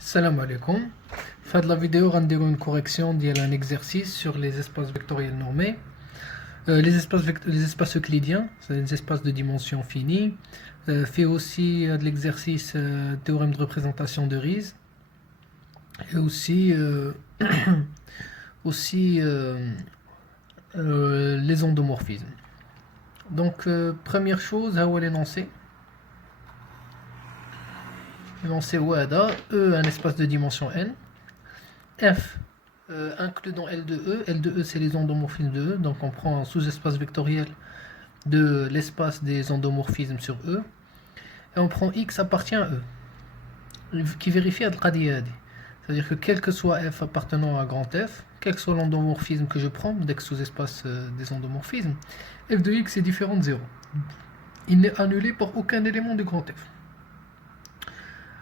Salam alaikum. Fin de la vidéo, rendez-vous une correction d'un exercice sur les espaces vectoriels normés. Les espaces euclidiens, c'est des espaces de dimension finie. Fait aussi de l'exercice théorème de représentation de Riesz. Et aussi, aussi les endomorphismes. Donc, première chose, à l'énoncé. L'énoncé WADA, E un espace de dimension n. F inclus dans L de E. L de E, c'est les endomorphismes de E. Donc on prend un sous-espace vectoriel de l'espace des endomorphismes sur E. Et on prend X appartient à E, qui vérifie Al-Qadiyadi. C'est-à-dire que quel que soit F appartenant à grand F, quel que soit l'endomorphisme que je prends, dès que sous-espace des endomorphismes, F de X est différent de 0. Il n'est annulé par aucun élément de grand F.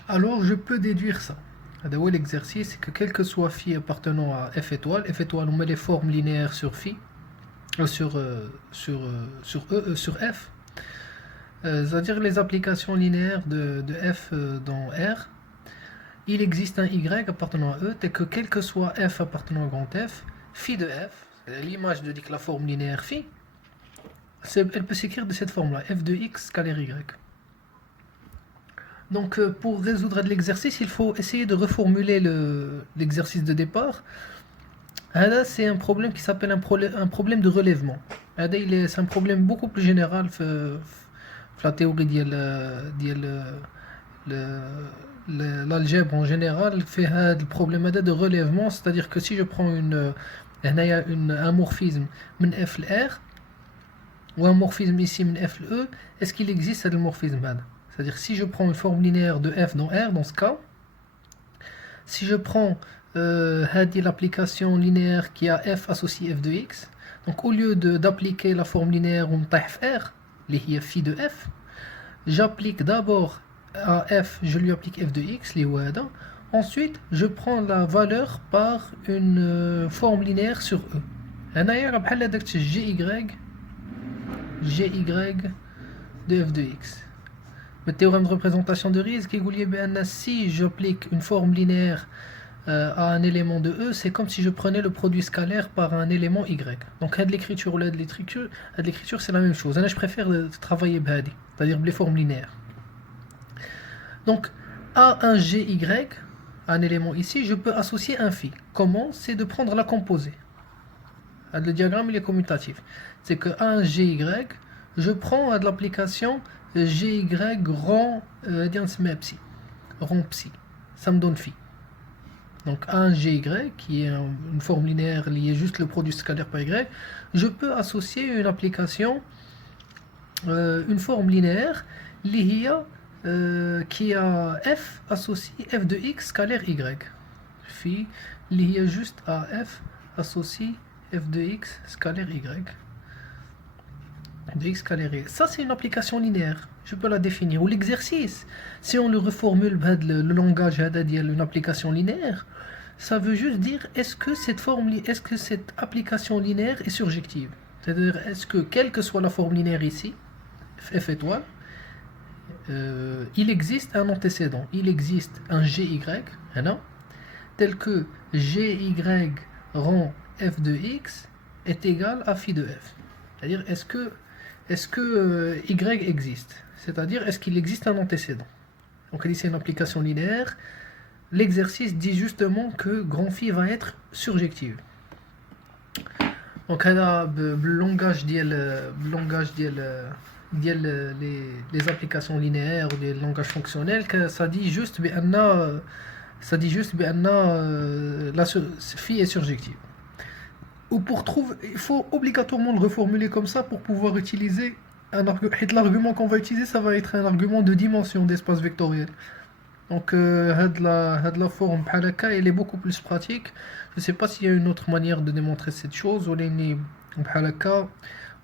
Alors je peux déduire ça. L'exercice, c'est que quel que soit phi appartenant à F étoile, on met les formes linéaires sur phi, sur F, c'est-à-dire les applications linéaires de F dans R. Il existe un Y appartenant à E, tel que quel que soit F appartenant à grand F, phi de F, l'image de la forme linéaire phi, elle peut s'écrire de cette forme-là, F de X scalaire Y. Donc pour résoudre l'exercice, il faut essayer de reformuler l'exercice de départ. Là, c'est un problème qui s'appelle un problème de relèvement. C'est un problème beaucoup plus général dans la théorie de l'algèbre en général. Fait le problème de relèvement, c'est-à-dire que si je prends un morphisme min F R ou un morphisme ici min F E, est-ce qu'il existe ce morphisme? C'est-à-dire si je prends une forme linéaire de f dans R, dans ce cas, si je prends l'application linéaire qui a f associé f de x, donc au lieu d'appliquer la forme linéaire R, les phi de f, j'applique d'abord à f, je lui applique f de x, les wada. Ensuite, je prends la valeur par une forme linéaire sur E. gy de f de x. Le théorème de représentation de Riesz qui dit que si j'applique une forme linéaire à un élément de E, c'est comme si je prenais le produit scalaire par un élément Y. Donc l'écriture ou l'écriture, c'est la même chose. Je préfère travailler bhadi, c'est-à-dire les formes linéaires. Donc à un GY, un élément ici, je peux associer un phi. Comment? C'est de prendre la composée. Le diagramme il est commutatif. C'est que à un GY, je prends de l'application GY rond psi. Rond psi. Ça me donne phi. Donc un GY, qui est une forme linéaire liée juste le produit scalaire par Y, je peux associer une application, une forme linéaire liée qui a F associé F de X scalaire Y. Phi liée juste à F associé F de X scalaire Y. De x scalaire. Ça, c'est une application linéaire. Je peux la définir. Ou l'exercice, si on le reformule le langage une application linéaire, ça veut juste dire est-ce que cette application linéaire est surjective? C'est-à-dire est-ce que quelle que soit la forme linéaire ici, f étoile, il existe un antécédent. Il existe un gy, tel que gy rond f de x est égal à phi de f. C'est-à-dire est-ce que y existe? C'est-à-dire, est-ce qu'il existe un antécédent? Donc, c'est une application linéaire. L'exercice dit justement que grand phi va être surjective. Donc, le langage les applications linéaires ou les langages fonctionnels, ça dit juste que la phi est surjective. Ou pour trouver, il faut obligatoirement le reformuler comme ça pour pouvoir utiliser un argument. L'argument qu'on va utiliser, ça va être un argument de dimension d'espace vectoriel. Donc, la forme Halaka, elle est beaucoup plus pratique. Je ne sais pas s'il y a une autre manière de démontrer cette chose.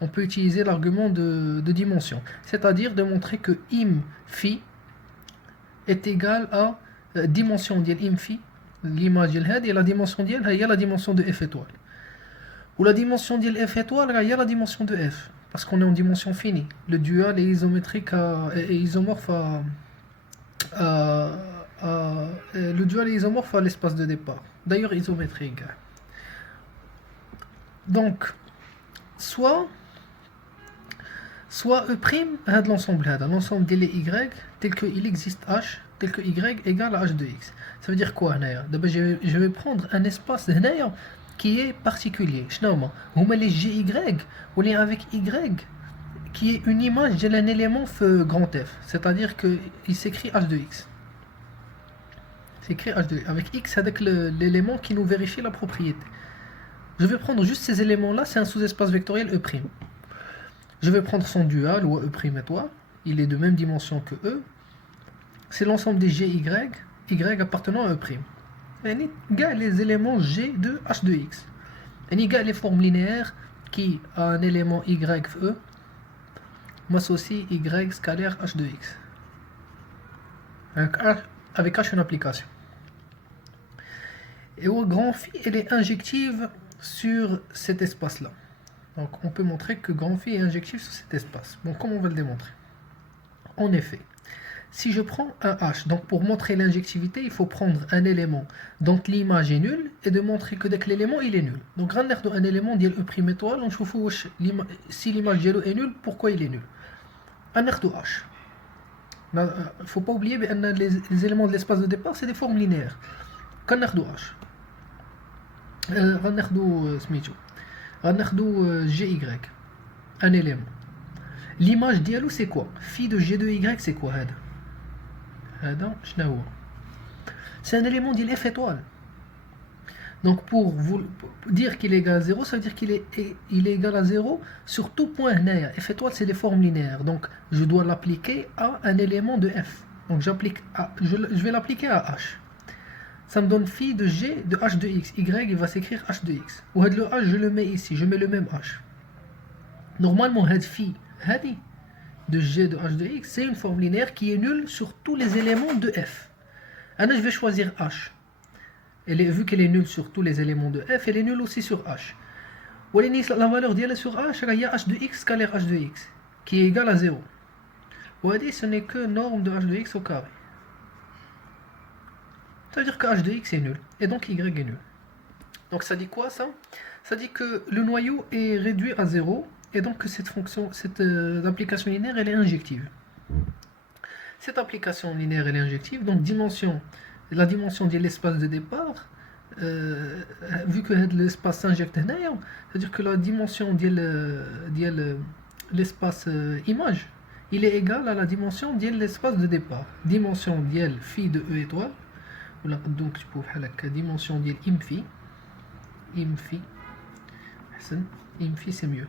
On peut utiliser l'argument de dimension. C'est-à-dire de montrer que im phi est égal à dimension d'il im phi, l'image et la dimension d'il, il y a la dimension de f étoile. Ou la dimension de f étoile, il y a la dimension de f, parce qu'on est en dimension finie. Le dual est isométrique et isomorphe à le dual est isomorphe à l'espace de départ. D'ailleurs isométrique. Donc, soit E', l'ensemble des y, tel qu'il existe H, tel que y égale à H de x. Ça veut dire quoi, d'abord, je vais prendre un espace qui est particulier. On met les GY, ou les avec y, qui est une image d'un élément grand F. C'est-à-dire qu'il s'écrit H de x. C'est écrit H de x. Avec x, avec l'élément qui nous vérifie la propriété. Je vais prendre juste ces éléments-là, c'est un sous-espace vectoriel E'. Je vais prendre son dual, ou E' étoile. Il est de même dimension que E. C'est l'ensemble des GY, Y appartenant à E'. Et les éléments G de H de x. Et les formes linéaires qui a un élément Y, E, m'associe Y scalaire H de x. Avec H une application. Et au grand phi, elle est injective sur cet espace-là. Donc on peut montrer que grand phi est injectif sur cet espace. Bon, comment on va le démontrer? En effet, si je prends un H, donc pour montrer l'injectivité, il faut prendre un élément dont l'image est nulle et de montrer que dès que l'élément il est nul. Donc un élément ديال E' étoile, on choisit si l'image est nulle, pourquoi il est nul. Un H. Il ne faut pas oublier que les éléments de l'espace de départ, c'est des formes linéaires. Quand on H. GY, un élément. L'image dialou c'est quoi? Phi de G de Y c'est quoi? C'est un élément de F étoile. Donc pour vous dire qu'il est égal à 0, ça veut dire qu'il est égal à 0 sur tout point. F étoile c'est des formes linéaires. Donc je dois l'appliquer à un élément de F. Donc je vais l'appliquer à H. Ça me donne phi de G de H de X. Y, il va s'écrire H de X. Ou le H, je le mets ici. Je mets le même H. Normalement, phi de G de H de X, c'est une forme linéaire qui est nulle sur tous les éléments de F. Alors, je vais choisir H. Vu qu'elle est nulle sur tous les éléments de F, elle est nulle aussi sur H. Ou la valeur d'elle sur H, il y a H de X scalaire H de X, qui est égal à 0. Ou ce n'est que norme de H de X au carré. Ça veut dire que H de X est nul, et donc Y est nul. Donc ça dit quoi ça? Ça dit que le noyau est réduit à 0, et donc que cette application linéaire, elle est injective. Cette application linéaire, elle est injective, donc la dimension de l'espace de départ, vu que l'espace s'injecte, c'est-à-dire que la dimension de l'espace image, il est égal à la dimension de l'espace de départ. Dimension de phi de E étoile, donc je peux faire la dimension de imphi c'est mieux.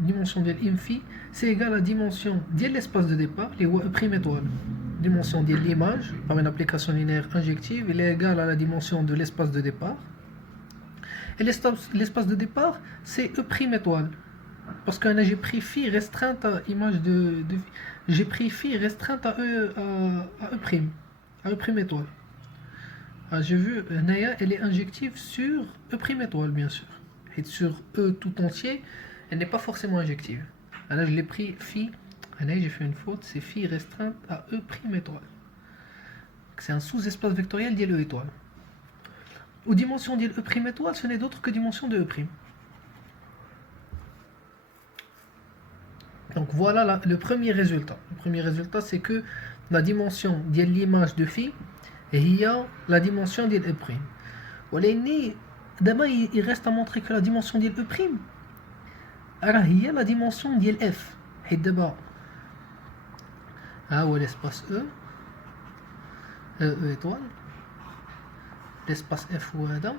Dimension de imphi c'est égal à la dimension de l'espace de départ, les E' étoile. Dimension de l'image par une application linéaire injective, il est égal à la dimension de l'espace de départ. Et l'espace de départ c'est E' étoile. Parce que j'ai pris phi restreinte à image j'ai pris phi restreinte à E'. À E' étoile. J'ai vu, Naya, elle est injective sur E' étoile, bien sûr. Et sur E tout entier, elle n'est pas forcément injective. Alors je l'ai pris phi, j'ai fait une faute, c'est phi restreinte à E' étoile. C'est un sous-espace vectoriel d'E étoile. Ou dimension d'E' étoile, ce n'est d'autre que dimension de E'. Donc voilà le premier résultat. Le premier résultat, c'est que la dimension de l'image de phi et il y a la dimension de l'E'. D'abord, il reste à montrer que la dimension de l'E', alors il y a la dimension de l'F. Et d'abord, l'espace E, E étoile, l'espace F ou Adam,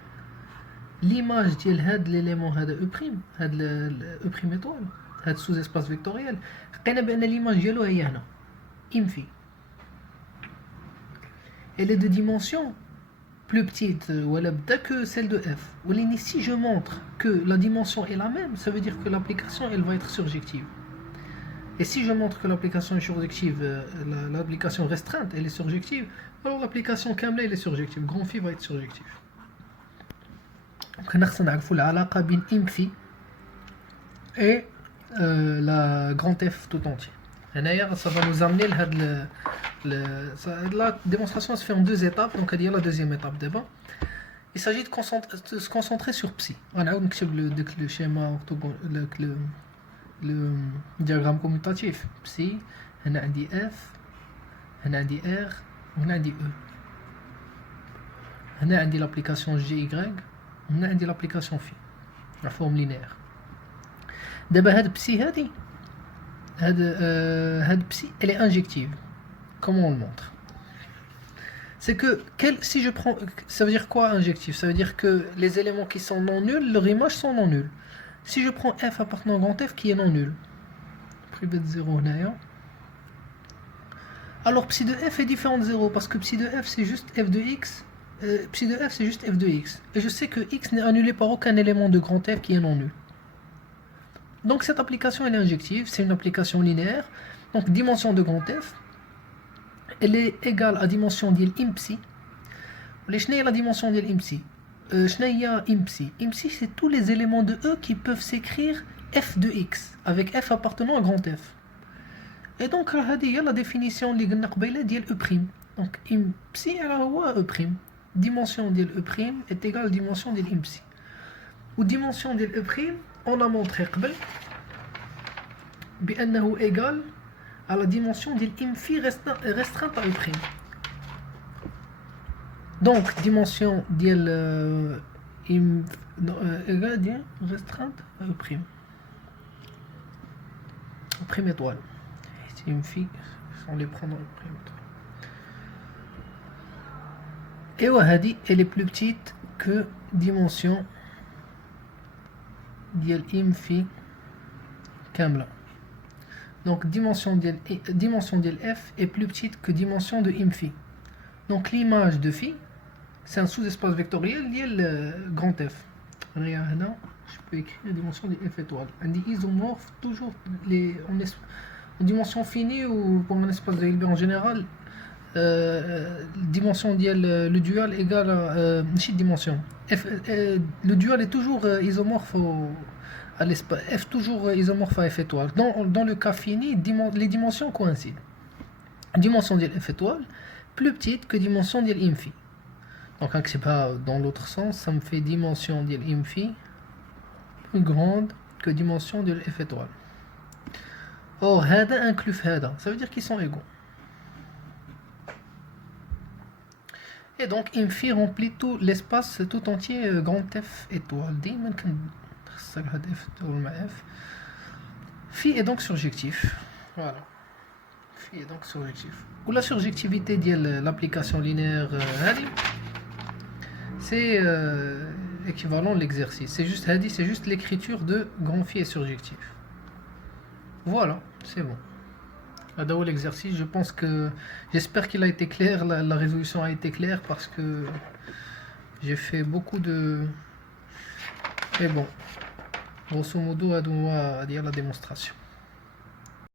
l'image de l'élément E', E' étoile, هذا sous-espace vectoriel. لقينا بأن l'image ديالو هي هنا imphi. Elle est de dimension plus petite que celle de f. Si je montre que la dimension est la même, ça veut dire que l'application elle va être surjective. Et si je montre que l'application est surjective, l'application restreinte elle est surjective, alors l'application kamla elle est surjective. Grand phi va être surjectif. Donc on a l'alaqa bin imphi et la grand F tout entier. D'ailleurs, ça va nous amener la démonstration se fait en deux étapes, donc il y a la deuxième étape d'abord. Il s'agit de se concentrer sur psi. Voilà, on écrit le schéma le diagramme commutatif. Psi, on a dit F, on a dit R, on a dit E. On a dit l'application GY, on a dit l'application phi, la forme linéaire. D'abord, cette psi, cette psi, elle est injective. Comment on le montre? C'est que, si je prends, ça veut dire quoi injectif? Ça veut dire que les éléments qui sont non nuls, leur image sont non nulles. Si je prends f appartenant à grand F qui est non nul, privé de 0, alors psi de f est différent de 0 parce que psi de f c'est juste f de x, psi de f c'est juste f de x. Et je sais que x n'est annulé par aucun élément de grand F qui est non nul. Donc cette application elle est injective, c'est une application linéaire. Donc dimension de grand F, elle est égale à dimension ديال impsi. شنو هي la dimension ديال impsi? شنو هي impsi? Impsi c'est tous les éléments de E qui peuvent s'écrire f de x avec f appartenant à grand F. Et donc هذه هي la définition اللي قلنا قبيله ديال E'. Donc impsi هو E'. Dimension ديال E' est égale à dimension ديال impsi. Ou dimension ديال E' on a montré قبل بأنه égal à la dimension de phi restreinte à E'. Donc, dimension de égale restreinte à E'. E' étoile. C'est une phi, on les prend dans E' étoile. Et Wahadi, elle est plus petite que dimension de phi kamla. Donc dimension de f est plus petite que dimension de phi. Donc l'image de phi, c'est un sous-espace vectoriel lié au grand F. Regarde là, je peux écrire la dimension de f étoile. On dit isomorphe toujours en dimension finie ou pour un espace de Hilbert en général. Dimension le dual égale à dimension. Le dual est toujours isomorphe à l'espace f toujours isomorphe à f étoile. Dans le cas fini, les dimensions coïncident. Dimension de f étoile plus petite que dimension de phi. Donc c'est pas dans l'autre sens, ça me fait dimension de phi plus grande que dimension de f étoile. Or hada inclut hada, ça veut dire qu'ils sont égaux. Et donc phi remplit tout l'espace tout entier grand F étoile. Phi est donc surjectif. Voilà. Phi est donc surjectif. Ou la surjectivité de l'application linéaire, c'est équivalent à l'exercice. C'est juste l'écriture de grand phi est surjectif. Voilà, c'est bon. Adao l'exercice, j'espère qu'il a été clair, la résolution a été claire parce que j'ai fait beaucoup de... Mais bon, grosso modo, à dire la démonstration.